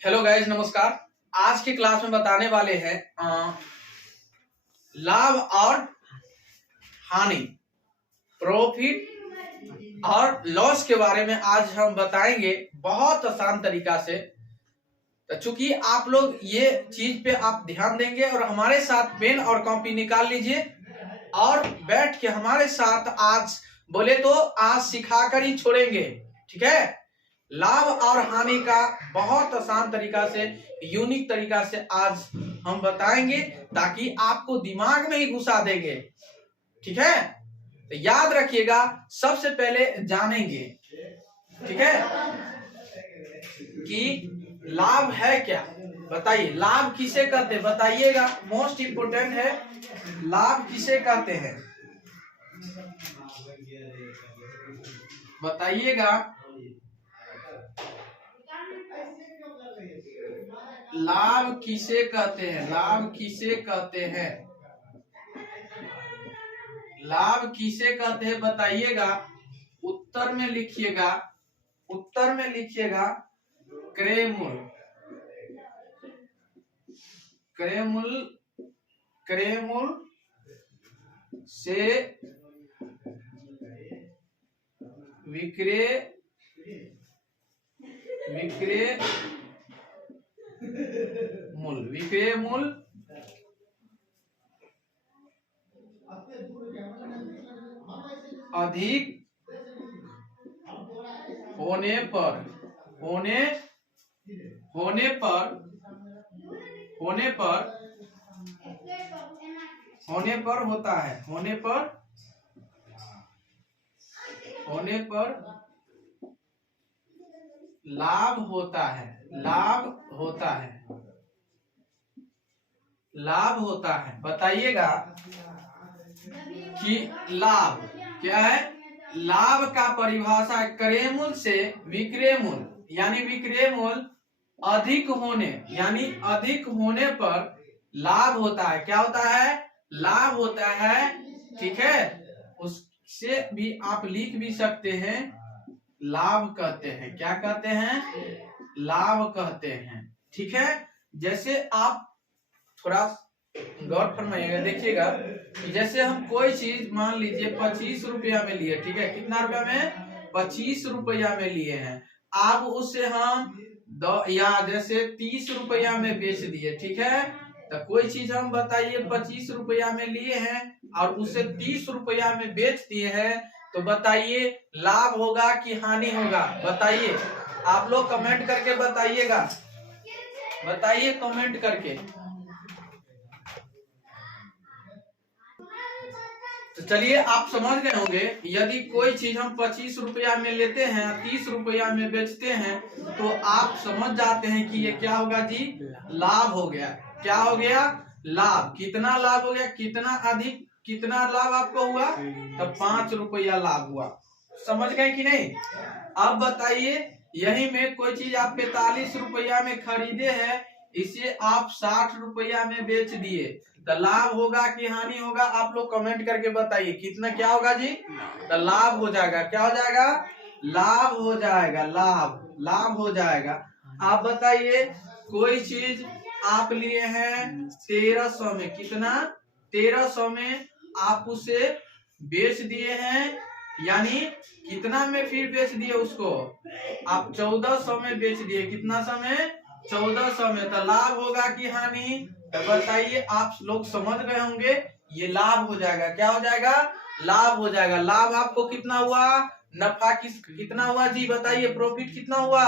Hello guys, नमस्कार। आज की क्लास में बताने वाले हैं लाभ और हानि, प्रॉफिट और लॉस के बारे में आज हम बताएंगे बहुत आसान तरीका से। तो चूंकि आप लोग ये चीज पे आप ध्यान देंगे और हमारे साथ पेन और कॉपी निकाल लीजिए और बैठ के हमारे साथ आज बोले तो आज सिखाकर ही छोड़ेंगे, ठीक है। लाभ और हानि का बहुत आसान तरीका से, यूनिक तरीका से आज हम बताएंगे ताकि आपको दिमाग में ही घुसा देंगे, ठीक है। तो याद रखिएगा, सबसे पहले जानेंगे, ठीक है, कि लाभ है क्या। बताइए लाभ किसे कहते हैं, बताइएगा। मोस्ट इंपोर्टेंट है, लाभ किसे कहते हैं बताइएगा। लाभ किसे कहते हैं, लाभ किसे कहते हैं, लाभ किसे कहते हैं बताइएगा। उत्तर में लिखिएगा, उत्तर में लिखिएगा क्रय मूल्य, क्रय मूल्य, क्रय मूल्य से विक्रय, विक्रय मूल्य, विक्रय मूल्य अधिक होने पर, होने पर, होने पर होता है, होने पर लाभ होता है, लाभ होता है, लाभ होता है। बताइएगा कि लाभ क्या है। लाभ का परिभाषा क्रय मूल्य से विक्रय मूल्य, यानी विक्रय मूल्य अधिक होने, यानी अधिक होने पर लाभ होता है। क्या होता है, लाभ होता है, ठीक है। उससे भी आप लिख भी सकते हैं, लाभ कहते हैं। क्या कहते हैं, लाभ कहते हैं, ठीक है। जैसे आप थोड़ा गौर फरमाइएगा, देखिएगा कि जैसे हम कोई चीज मान लीजिए 25 रुपया में लिए, ठीक है। कितना रुपया में, 25 रुपया में लिए हैं। अब उससे हम या जैसे 30 रुपया में बेच दिए, ठीक है। तो कोई चीज हम बताइए 25 रुपया में लिए हैं और उसे 30 रुपया में बेच दिए हैं, तो बताइए लाभ होगा कि हानि होगा। बताइए, आप लोग कमेंट करके बताइएगा, बताइए कमेंट करके। तो चलिए, आप समझ गए होंगे, यदि कोई चीज हम 25 रुपया में लेते हैं, 30 रुपया में बेचते हैं, तो आप समझ जाते हैं कि ये क्या होगा जी, लाभ हो गया। क्या हो गया, लाभ। कितना लाभ हो गया, कितना अधिक, कितना लाभ आपको हुआ, तो 5 रुपया लाभ हुआ। समझ गए कि नहीं। अब बताइए, यही में कोई चीज आप 45 रुपया में खरीदे हैं, इसे आप 60 रुपया में बेच दिए, तो लाभ होगा कि हानि होगा। आप लोग कमेंट करके बताइए कितना, क्या होगा जी, तो लाभ हो जाएगा। क्या हो जाएगा, लाभ हो जाएगा, लाभ, लाभ हो जाएगा। आप बताइए, कोई चीज आप लिए हैं 1300 में, कितना, 1300 में आप उसे बेच दिए हैं, यानी कितना में फिर बेच दिए उसको, आप 1400 में बेच दिए। कितना समय, 1400 में, तो लाभ होगा कि हानि, तो बताइए। आप लोग समझ गए होंगे, ये लाभ हो जाएगा। क्या हो जाएगा, लाभ हो जाएगा। लाभ आपको कितना हुआ, नफा कितना हुआ जी, बताइए। प्रॉफिट कितना हुआ,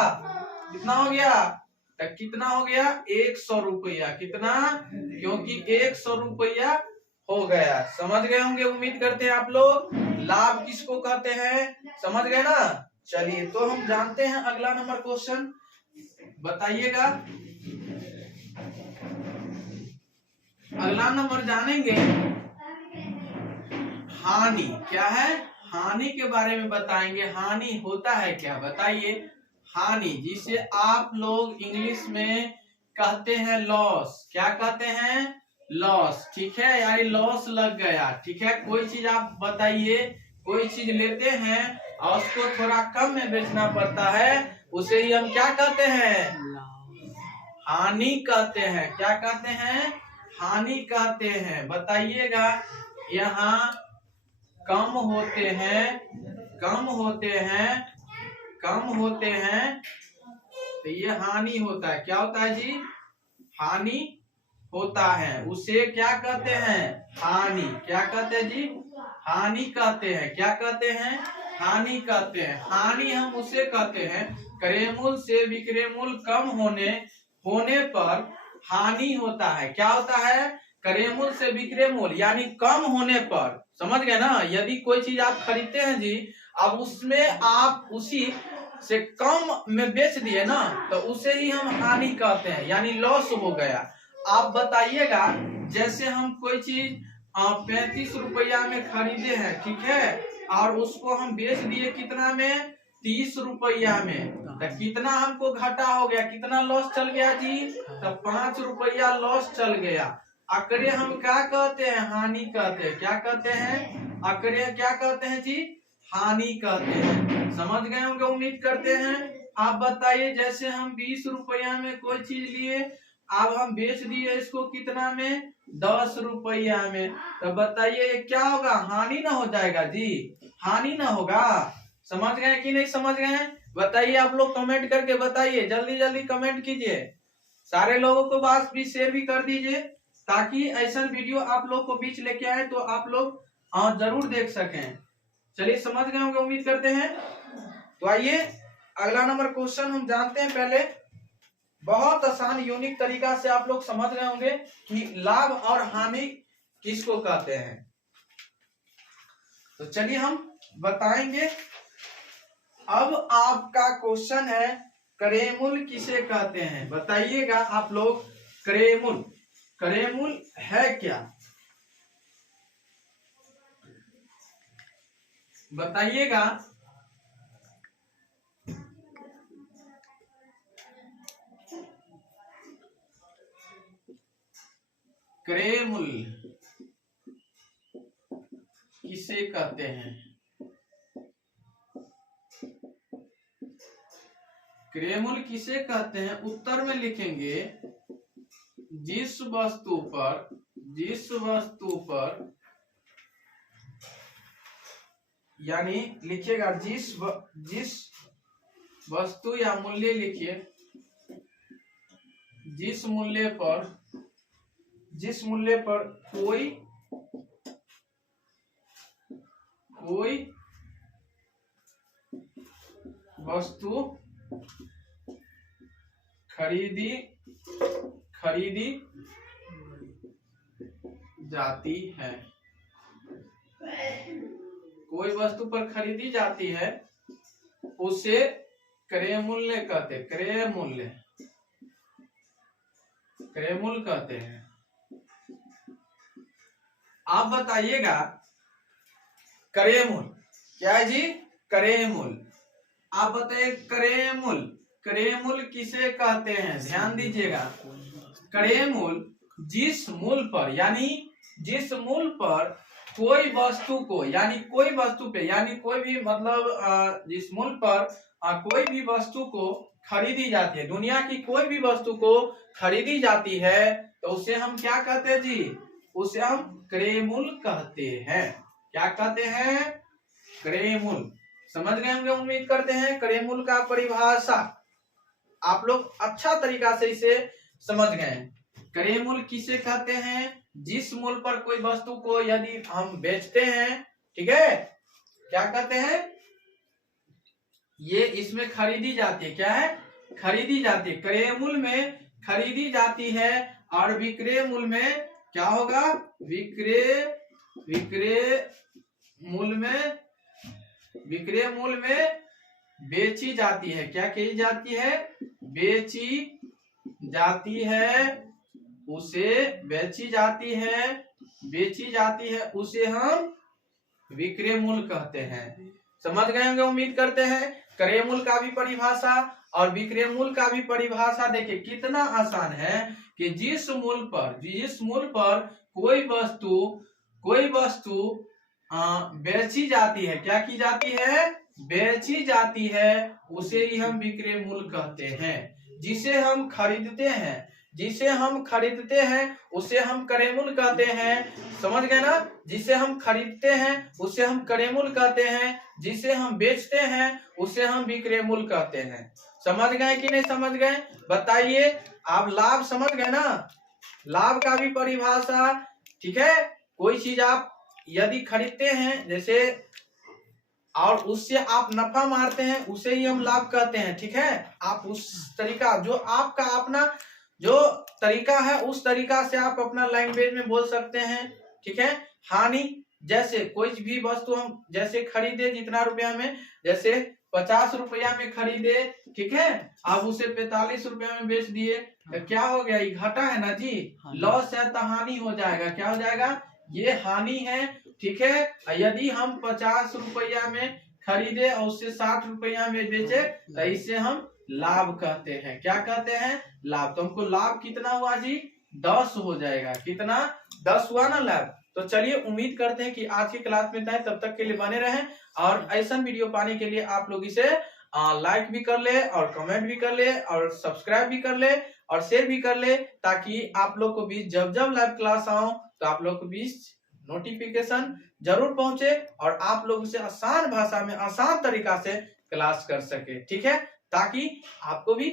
कितना हो गया, तो कितना हो गया, 100 रुपया। कितना, क्योंकि 100 रुपया हो गया। समझ गए होंगे, उम्मीद करते हैं आप लोग। लाभ किसको कहते हैं, समझ गए ना। चलिए, तो हम जानते हैं अगला नंबर क्वेश्चन, बताइएगा। अगला नंबर जानेंगे हानि। क्या है, हानि के बारे में बताएंगे। हानि होता है क्या, बताइए। हानि जिसे आप लोग इंग्लिश में कहते हैं लॉस। क्या कहते हैं, लॉस, ठीक है, यानी लॉस लग गया, ठीक है। कोई चीज आप बताइए, कोई चीज लेते हैं और उसको थोड़ा कम में बेचना पड़ता है, उसे ही हम क्या कहते हैं, हानि कहते हैं। क्या कहते हैं? हानि कहते हैं। बताइएगा, यहाँ कम होते हैं, कम होते हैं, कम होते हैं, तो ये हानि होता है। क्या होता है जी? हानि होता है। उसे क्या कहते हैं? हानि। क्या कहते हैं जी? हानि कहते हैं। क्या कहते हैं? हानि कहते हैं। हानि हम उसे कहते हैं, क्रय मूल्य से विक्रय मूल्य कम होने पर हानि होता है। क्या होता है? क्रय मूल्य से विक्रय मूल्य यानी कम होने पर, समझ गए ना? यदि कोई चीज आप खरीदते हैं जी, अब उसमें आप उसी से कम में बेच दिए ना, तो उसे ही हम हानि कहते हैं, यानी लॉस हो गया। आप बताइएगा, जैसे हम कोई चीज 35 रुपया में खरीदे हैं, ठीक है, और उसको हम बेच दिए कितना में? 30 रुपया में, तो कितना हमको घाटा हो गया? कितना लॉस चल गया जी? तो 5 रुपया लॉस चल गया। अकरे हम क्या कहते हैं? हानि कहते हैं। क्या कहते हैं? अकरे क्या कहते हैं जी? हानि कहते हैं। समझ गए होंगे, उम्मीद करते हैं। आप बताइए, जैसे हम 20 रुपया में कोई चीज लिए, अब हम बेच दिए इसको कितना में? 10 रुपया में, तो बताइए क्या होगा? हानि ना हो जाएगा जी? हानि ना होगा? समझ गए कि नहीं समझ गए? बताइए, आप लोग कमेंट करके बताइए, जल्दी जल्दी कमेंट कीजिए। सारे लोगों को बात भी शेयर भी कर दीजिए, ताकि ऐसा वीडियो आप लोग को बीच लेके आए तो आप लोग जरूर देख सकें। चलिए, समझ गए होंगे, उम्मीद करते हैं। तो आइए अगला नंबर क्वेश्चन हम जानते हैं। पहले बहुत आसान यूनिक तरीका से आप लोग समझ गए होंगे कि लाभ और हानि किसको कहते हैं। तो चलिए हम बताएंगे। अब आपका क्वेश्चन है, क्रय मूल्य किसे कहते हैं? बताइएगा आप लोग, क्रय मूल्य, क्रय मूल्य है क्या? बताइएगा। क्रय मूल्य किसे कहते हैं? क्रय मूल्य किसे कहते हैं? उत्तर में लिखेंगे, जिस वस्तु पर यानी लिखिएगा, जिस वस्तु या मूल्य लिखिए, जिस मूल्य पर कोई वस्तु खरीदी जाती है, कोई वस्तु पर खरीदी जाती है, उसे क्रय मूल्य कहते हैं। क्रय मूल्य कहते हैं। आप बताइएगा, क्रय मूल्य क्या है जी? क्रय मूल्य। आप बताइए, क्रय मूल्य किसे कहते हैं? ध्यान दीजिएगा, क्रय मूल्य जिस मूल्य पर, यानी जिस मूल्य पर कोई वस्तु को, यानी कोई वस्तु पे, यानी कोई भी मतलब जिस मूल्य पर कोई भी वस्तु को खरीदी जाती है, दुनिया की कोई भी वस्तु को खरीदी जाती है, तो उसे हम क्या कहते हैं जी? उसे हम क्रय मूल्य कहते हैं। क्या कहते हैं? क्रय मूल्य। समझ गए होंगे, उम्मीद करते हैं। क्रय मूल्य का परिभाषा आप लोग अच्छा तरीका से इसे समझ गए। क्रय मूल्य किसे कहते हैं? जिस मूल्य पर कोई वस्तु को यदि हम बेचते हैं, ठीक है, क्या कहते हैं? ये इसमें खरीदी जाती है। क्या है? खरीदी जाती है। क्रय मूल्य में खरीदी जाती है, और विक्रय मूल्य में क्या होगा? विक्रय मूल्य में बेची जाती है। क्या की जाती है? बेची जाती है, उसे बेची जाती है, उसे हम विक्रय मूल्य कहते हैं। समझ गए होंगे, उम्मीद करते हैं। क्रय मूल्य का भी परिभाषा और विक्रय मूल्य का भी परिभाषा देखिए कितना आसान है, कि जिस मूल्य पर कोई वस्तु बेची जाती है, क्या की जाती है? बेची जाती है, उसे ही हम विक्रय मूल्य कहते हैं। जिसे हम खरीदते हैं, जिसे हम खरीदते हैं उसे हम करेमुल कहते हैं। समझ गए ना? जिसे हम खरीदते हैं उसे हम करेमुल कहते हैं, जिसे हम बेचते हैं उसे हम विक्रयमूल्य कहते हैं। समझ गए कि नहीं समझ गए? बताइए। आप लाभ समझ गए ना? लाभ का भी परिभाषा, ठीक है। कोई चीज आप यदि खरीदते हैं जैसे और उससे आप नफा मारते हैं उसे ही हम लाभ कहते हैं, ठीक है। आप उस तरीका जो आपका अपना जो तरीका है उस तरीका से आप अपना लैंग्वेज में बोल सकते हैं, ठीक है। हानि, जैसे कोई भी वस्तु हम जैसे खरीदे जितना रुपया में, जैसे 50 रुपया में खरीदे, ठीक है, आप उसे 45 रुपया में बेच दिए, तो क्या हो गया? ये घाटा है ना जी, लॉस है, तो हानि हो जाएगा। क्या हो जाएगा? ये हानि है, ठीक है। यदि हम 50 रुपया में खरीदे और उससे 60 रुपया में बेचे तो इसे हम लाभ कहते हैं। क्या कहते हैं? लाभ। तो हमको लाभ कितना हुआ जी? 10 हो जाएगा। कितना? 10 हुआ ना लाभ। तो चलिए, उम्मीद करते हैं कि आज की क्लास में इतना है। तब तक के लिए बने रहें और ऐसा वीडियो पाने के लिए आप लोग इसे लाइक भी कर ले और कमेंट भी कर ले और सब्सक्राइब भी कर ले और शेयर भी कर ले, ताकि आप लोग को भी जब जब लाइव क्लास आओ तो आप लोग को भी नोटिफिकेशन जरूर पहुंचे और आप लोग उसे आसान भाषा में आसान तरीका से क्लास कर सके, ठीक है, ताकि आपको भी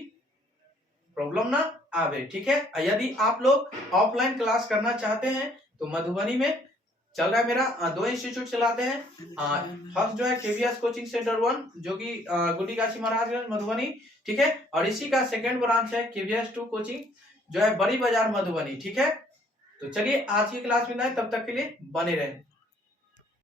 प्रॉब्लम ना आवे, ठीक है। यदि आप लोग ऑफलाइन क्लास करना चाहते हैं तो मधुबनी में चल रहा है मेरा 2 इंस्टीट्यूट चलाते हैं। फर्स्ट जो है केवीएस कोचिंग सेंटर 1 जो कि गुंडीगाछी महाराजगंज मधुबनी, ठीक है, और इसी का सेकंड ब्रांच है केवीएस 2 कोचिंग जो है बड़ी बाजार मधुबनी, ठीक है। तो चलिए, आज की क्लास में तब तक के लिए बने रहें।